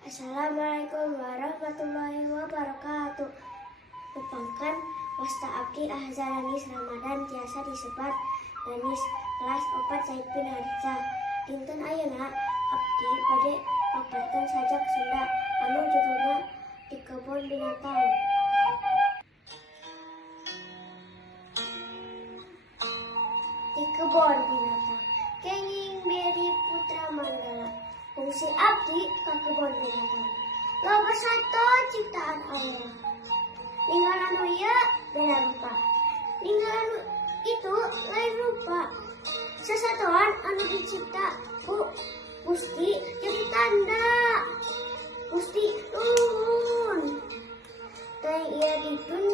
Assalamualaikum warahmatullahi wabarakatuh. Pepangkan wasta abdi ahzananis Ramadan tiasa disebat Danis kelas 4 Saipin Harja. Dinten ayeuna abdi bade maparkeun sajak Sunda anu judulna Di Kebon Binatang. Di kebon binatang, kenging beri putra manggala. Fungsi abdi ka kebon binatang. Loba sato ciptaan Allah. Ninggalan anu ieu beda rupa. Ninggalan itu lain rupa. Sasatoan anu dicipta ku Gusti jadi tanda. Gusti nuhun. Teh ieu di dunya